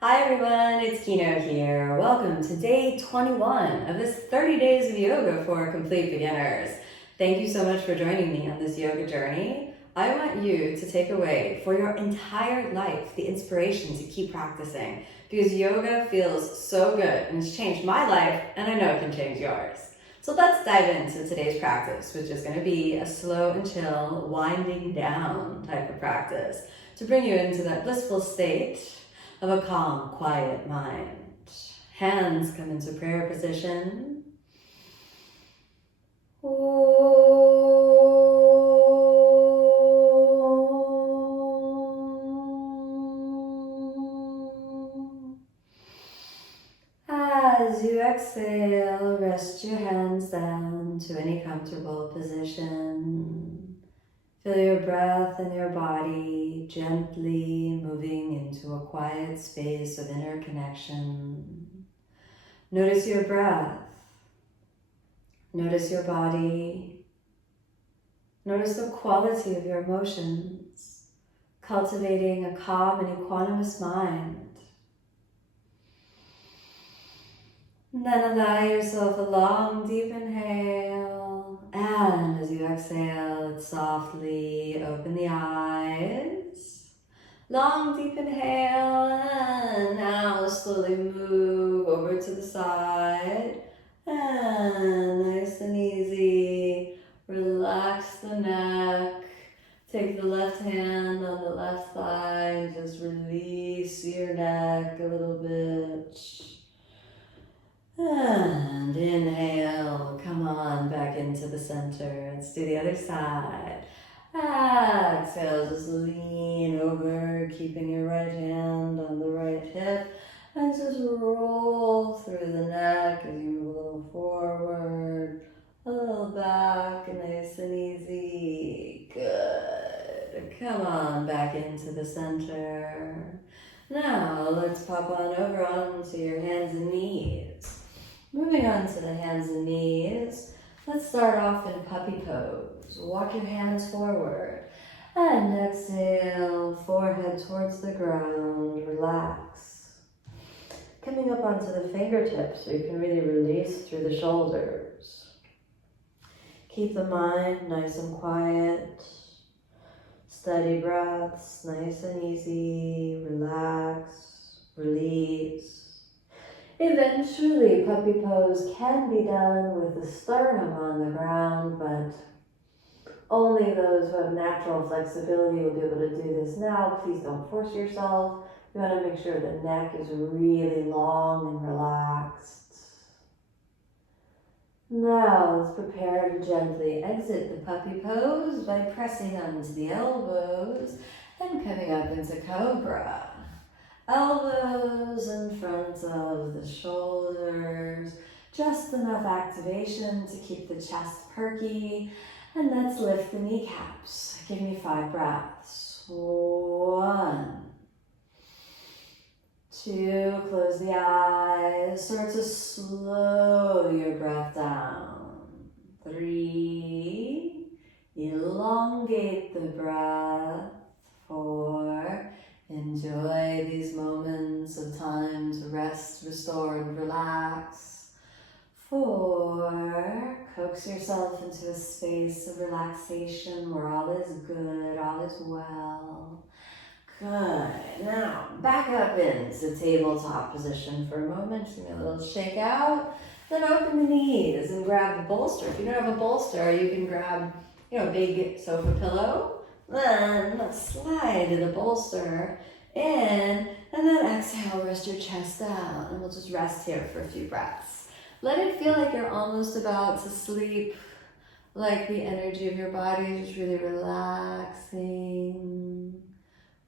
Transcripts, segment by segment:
Hi everyone, it's Kino here. Welcome to day 21 of this 30 days of yoga for complete beginners. Thank you so much for joining me on this yoga journey. I want you to take away for your entire life the inspiration to keep practicing because yoga feels so good and it's changed my life and I know it can change yours. So let's dive into today's practice, which is going to be a slow and chill, winding down type of practice to bring you into that blissful state of a calm, quiet mind. Hands come into prayer position. As you exhale, rest your hands down to any comfortable position. Feel your breath and your body gently moving into a quiet space of inner connection. Notice your breath. Notice your body. Notice the quality of your emotions, cultivating a calm and equanimous mind. And then allow yourself a long, deep inhale. And as you exhale, softly open the eyes. Long, deep inhale. And now slowly move over to the side. And nice and easy, relax the neck. Take the left hand on the left thigh. Just release your neck a little bit. And inhale, come on back into the center. Let's do the other side. Exhale, just lean over, keeping your right hand on the right hip. And just roll through the neck as you move a little forward, a little back, nice and easy. Good. Come on back into the center. Now let's pop on over onto your hands and knees. Moving on to the hands and knees, let's start off in puppy pose. Walk your hands forward and exhale, forehead towards the ground, relax. Coming up onto the fingertips so you can really release through the shoulders. Keep the mind nice and quiet. Steady breaths, nice and easy, relax, release. Eventually, puppy pose can be done with the sternum on the ground, but only those who have natural flexibility will be able to do this now. Please don't force yourself. You want to make sure the neck is really long and relaxed. Now, let's prepare to gently exit the puppy pose by pressing onto the elbows and coming up into cobra. Elbows in front of the shoulders, just enough activation to keep the chest perky, and let's lift the kneecaps. Give me 5 breaths. 1, 2, close the eyes, start to slow your breath down. 3, elongate the breath. 4, enjoy these moments of time to rest, restore, and relax. 4, coax yourself into a space of relaxation where all is good, all is well. Good. Now, back up into tabletop position for a moment. Just give me a little shake out. Then open the knees and grab a bolster. If you don't have a bolster, you can grab, a big sofa pillow. Then slide the bolster in, and then exhale, rest your chest down. And we'll just rest here for a few breaths. Let it feel like you're almost about to sleep, like the energy of your body is just really relaxing,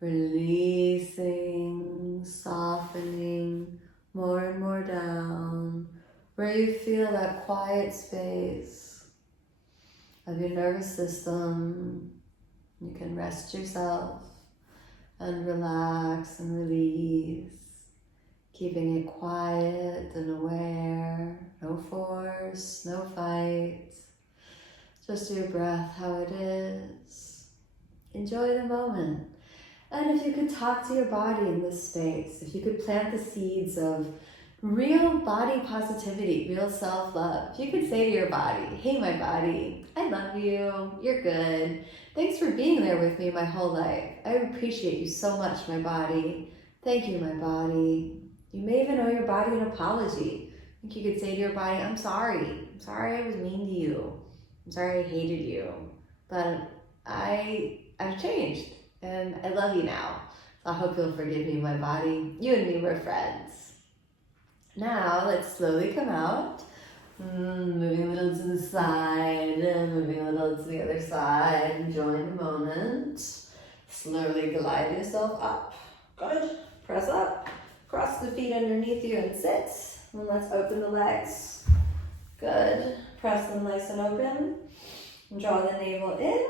releasing, softening more and more down, where you feel that quiet space of your nervous system. You can rest yourself and relax and release, keeping it quiet and aware. No force, no fight, just your breath how it is. Enjoy the moment And if you could talk to your body in this space, if you could plant the seeds of real body positivity, real self-love, if you could say to your body, hey, my body, I love you, you're good. Thanks for being there with me my whole life. I appreciate you so much, my body. Thank you, my body. You may even owe your body an apology. I think you could say to your body, I'm sorry. I'm sorry I was mean to you. I'm sorry I hated you. But I've changed and I love you now. So I hope you'll forgive me, my body. You and me were friends. Now let's slowly come out. Moving a little to the side, moving a little to the other side. Enjoy the moment. Slowly glide yourself up. Good. Press up. Cross the feet underneath you and sit. And let's open the legs. Good. Press them nice and open. Draw the navel in.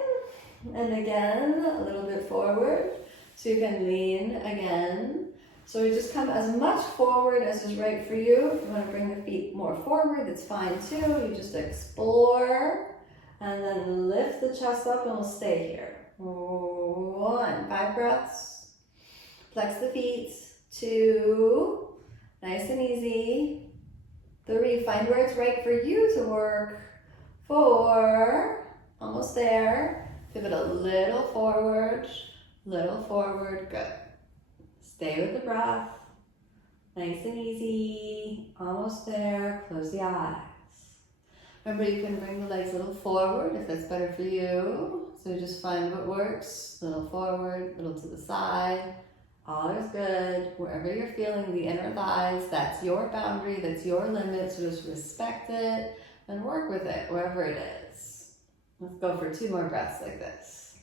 And again, a little bit forward. So you can lean again. So we just come as much forward as is right for you. If you want to bring the feet more forward, that's fine too. You just explore and then lift the chest up and we'll stay here. 1, 5 breaths. Flex the feet. 2, nice and easy. 3, find where it's right for you to work. 4, almost there. Pivot a little forward, good. Stay with the breath, nice and easy, almost there, close the eyes. Remember you can bring the legs a little forward if that's better for you. So just find what works, a little forward, a little to the side, all is good. Wherever you're feeling the inner thighs, that's your boundary, that's your limit, so just respect it and work with it, wherever it is. Let's go for 2 more breaths like this.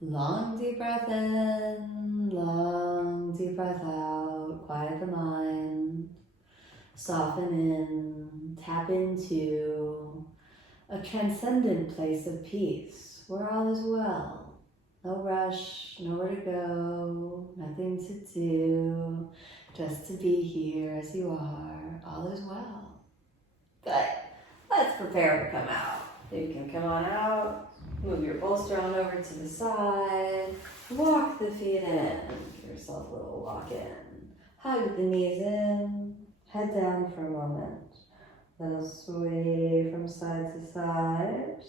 Long deep breath in, long deep breath out, quiet the mind, soften in, tap into a transcendent place of peace where all is well. No rush, nowhere to go, nothing to do, just to be here as you are, all is well. Good. Let's prepare to come out. You can come on out. Move your bolster on over to the side. Walk the feet in. Give yourself a little walk in. Hug the knees in. Head down for a moment. Little sway from side to side.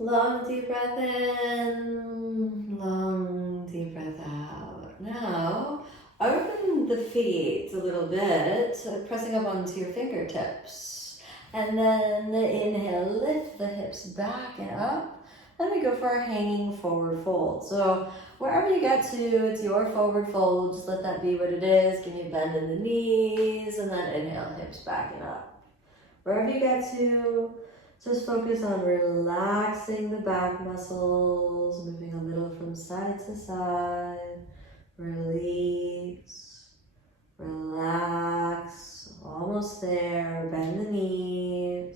Long deep breath in. Long deep breath out. Now, open the feet a little bit, pressing up onto your fingertips. And then inhale, lift the hips back and up. Then we go for our hanging forward fold. So wherever you get to, it's your forward fold. Just let that be what it is. Give me a bend in the knees and then inhale, hips back and up. Wherever you get to, just focus on relaxing the back muscles, moving a little from side to side. Release, relax. Almost there. Bend the knees,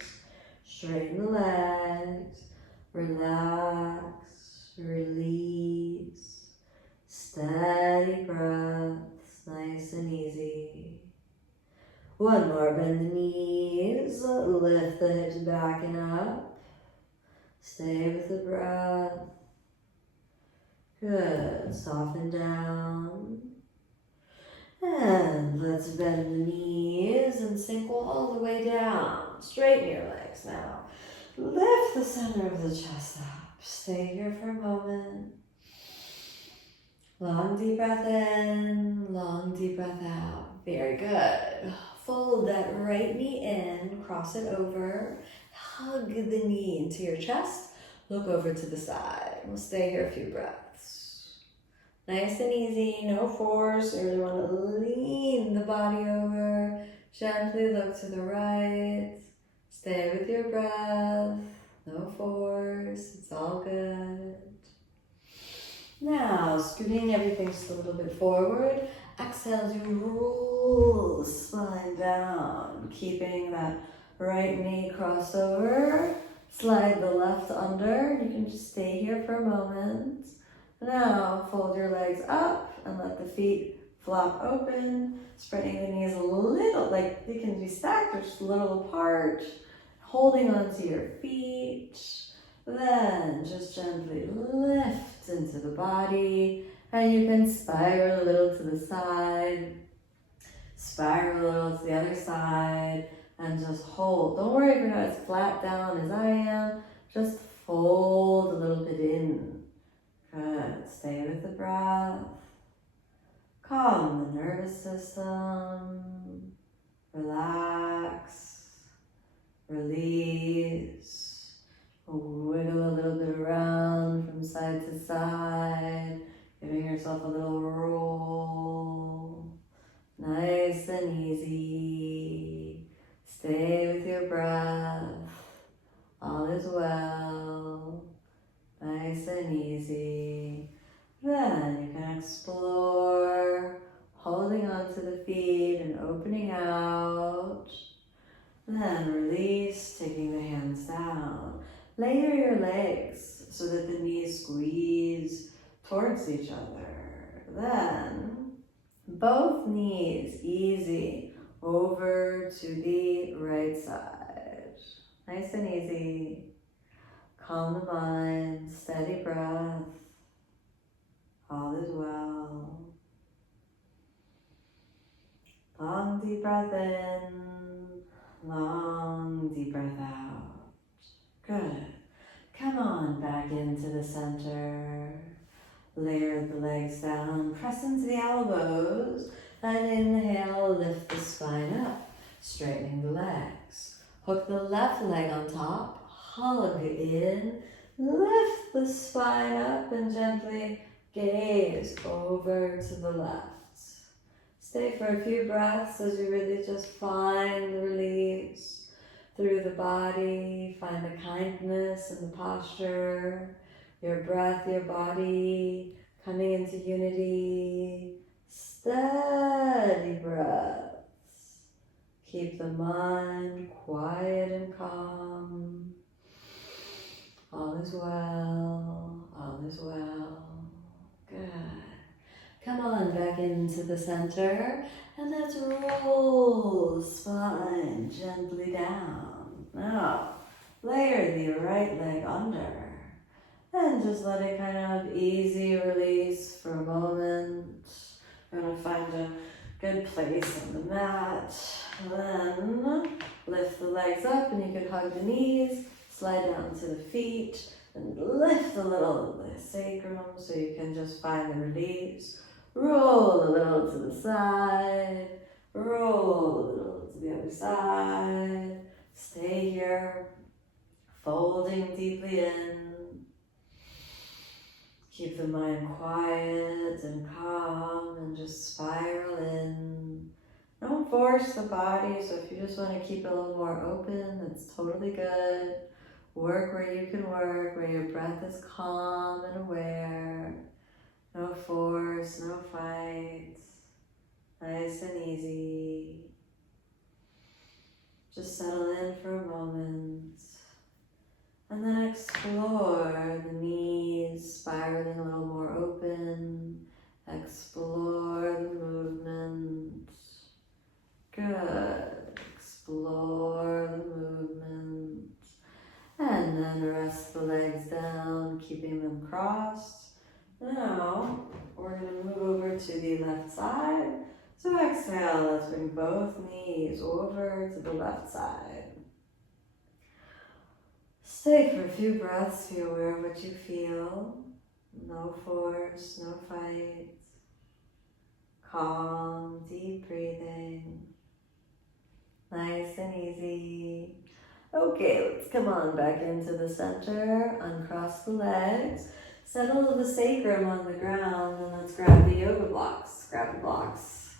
straighten the legs, relax, release, steady breaths, nice and easy. 1 more, bend the knees, lift the hips back and up, stay with the breath. Good, soften down. And let's bend the knees and sink all the way down. Straighten your legs now. Lift the center of the chest up. Stay here for a moment. Long deep breath in, long deep breath out. Very good. Fold that right knee in, cross it over. Hug the knee into your chest. Look over to the side. We'll stay here a few breaths. Nice and easy, no force. You really want to lean the body over. Gently look to the right. Stay with your breath. No force. It's all good. Now, scooting everything just a little bit forward. Exhale as you roll the spine down. Keeping that right knee crossed over. Slide the left under. You can just stay here for a moment. Now, fold your legs up and let the feet flop open, spreading the knees a little, like they can be stacked or just a little apart, holding onto your feet, Then just gently lift into the body, and you can spiral a little to the side, spiral a little to the other side, and just hold. Don't worry if you're not as flat down as I am, just fold a little bit in. Good. Stay with the breath. Calm the nervous system. Relax. Release. Wiggle a little bit around from side to side, giving yourself a little roll. Nice and easy. Stay with your breath. All is well. Nice and easy. Then you can explore, holding onto the feet and opening out. Then release, taking the hands down. Layer your legs so that the knees squeeze towards each other. Then both knees easy over to the right side. Nice and easy. Calm the mind, steady breath. All is well. Long deep breath in, long deep breath out. Good. Come on back into the center. Layer the legs down, press into the elbows, and inhale, lift the spine up, straightening the legs. Hook the left leg on top, hug in, lift the spine up, and gently gaze over to the left. Stay for a few breaths as you really just find the release through the body, find the kindness in the posture, your breath, your body coming into unity. Steady breaths. Keep the mind quiet and calm. All is well, all is well. Good. Come on back into the center, and let's roll the spine gently down. Now, layer the right leg under, and just let it kind of easy release for a moment. You're gonna find a good place on the mat. Then lift the legs up, and you can hug the knees, slide down to the feet, and lift a little the sacrum so you can just find the release. Roll a little to the side, roll a little to the other side. Stay here, folding deeply in. Keep the mind quiet and calm and just spiral in. Don't force the body, so if you just want to keep it a little more open, that's totally good. Work where you can work, where your breath is calm and aware. No force, no fight. Nice and easy. Just settle in for a moment. And then explore the knees spiraling a little more open. Explore the movement. Good. Explore the movement. And then rest the legs down, keeping them crossed. Now, we're going to move over to the left side. So exhale, let's bring both knees over to the left side. Stay for a few breaths, be aware of what you feel. No force, no fight. Calm, deep breathing. Nice and easy. Okay, let's come on back into the center, uncross the legs. Settle the sacrum on the ground, and let's grab the yoga blocks. Grab the blocks.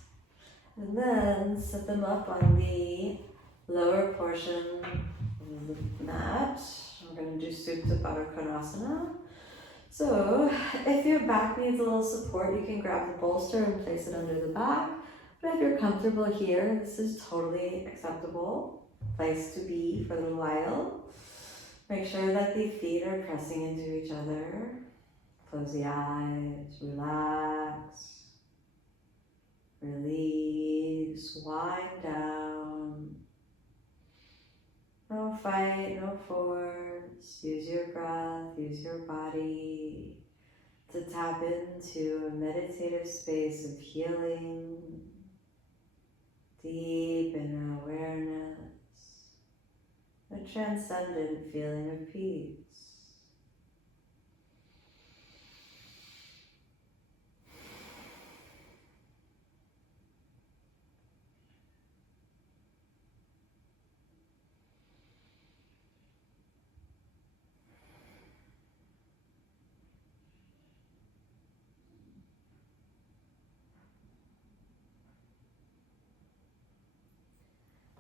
And then set them up on the lower portion of the mat. We're going to do Supta Baddha Konasana. So if your back needs a little support, you can grab the bolster and place it under the back. But if you're comfortable here, this is totally acceptable place to be for a little while. Make sure that the feet are pressing into each other. Close the eyes, relax, release, wind down. No fight, no force. Use your breath. use your body to tap into a meditative space of healing, deep inner awareness, a transcendent feeling of peace.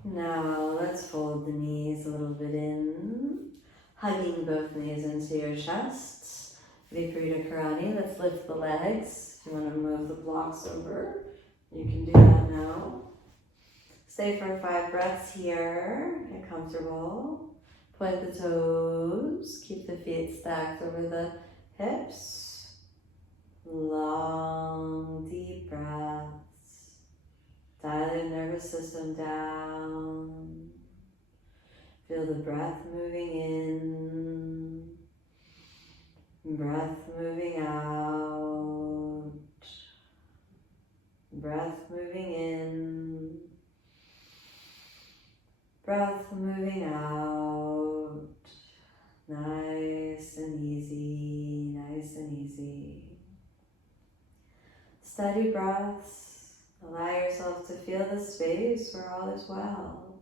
Now let's fold the knees a little bit in, hugging both knees into your chest. Viparita Karani, let's lift the legs. If you want to move the blocks over, you can do that now. Stay for 5 breaths here, get comfortable. Point the toes, keep the feet stacked over the hips. Long, deep breaths. Dial your nervous system down. Feel the breath moving in, breath moving out, breath moving in, breath moving out. Nice and easy, nice and easy. Steady breaths. Allow yourself to feel the space where all is well.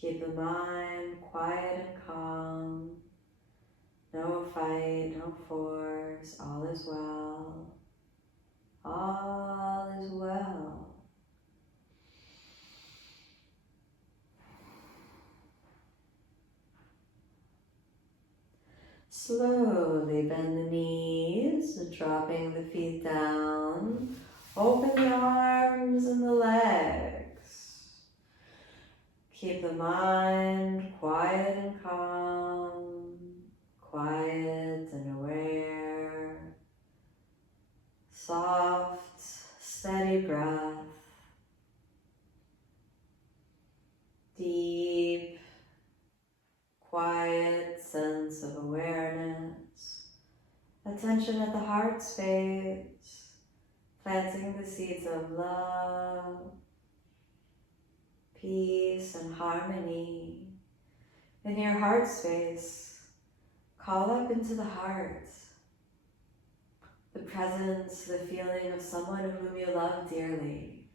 Keep the mind quiet and calm. No fight, no force. All is well. All is well. Slowly bend the knees, dropping the feet down. Open the arms and the legs. Keep the mind quiet and calm, quiet and aware. Soft, steady breath. Deep, quiet sense of awareness. Attention at the heart space. Planting the seeds of love, peace, and harmony. In your heart space, call up into the heart the presence, the feeling of someone whom you love dearly.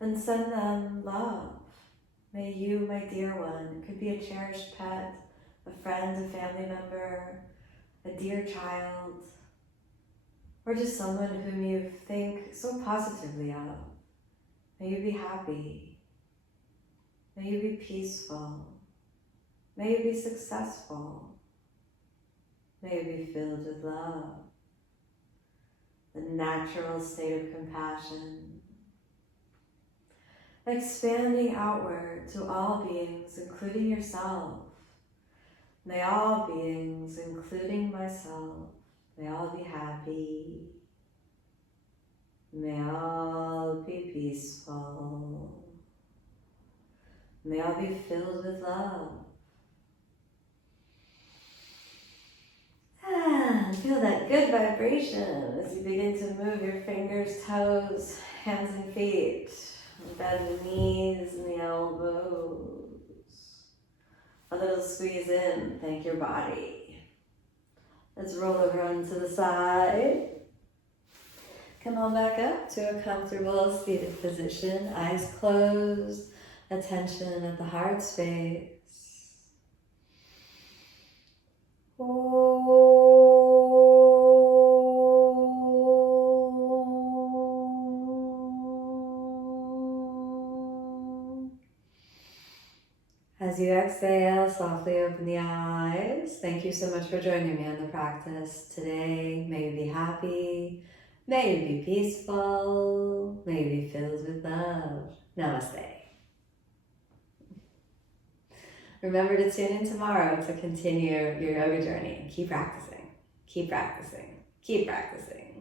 And send them love. May you, my dear one, could be a cherished pet, a friend, a family member, a dear child, or just someone whom you think so positively of. May you be happy. May you be peaceful. May you be successful. May you be filled with love. The natural state of compassion. Expanding outward to all beings, including yourself. May all beings, including myself, may all be happy. May all be peaceful. May all be filled with love. And feel that good vibration as you begin to move your fingers, toes, hands and feet. Bend the knees and the elbows. A little squeeze in, thank your body. Let's roll over onto the side. Come on back up to a comfortable seated position, eyes closed, attention at the heart space. As you exhale, softly open the eyes. Thank you so much for joining me on the practice today. May you be happy. May you be peaceful. May you be filled with love. Namaste. Remember to tune in tomorrow to continue your yoga journey. Keep practicing. Keep practicing. Keep practicing.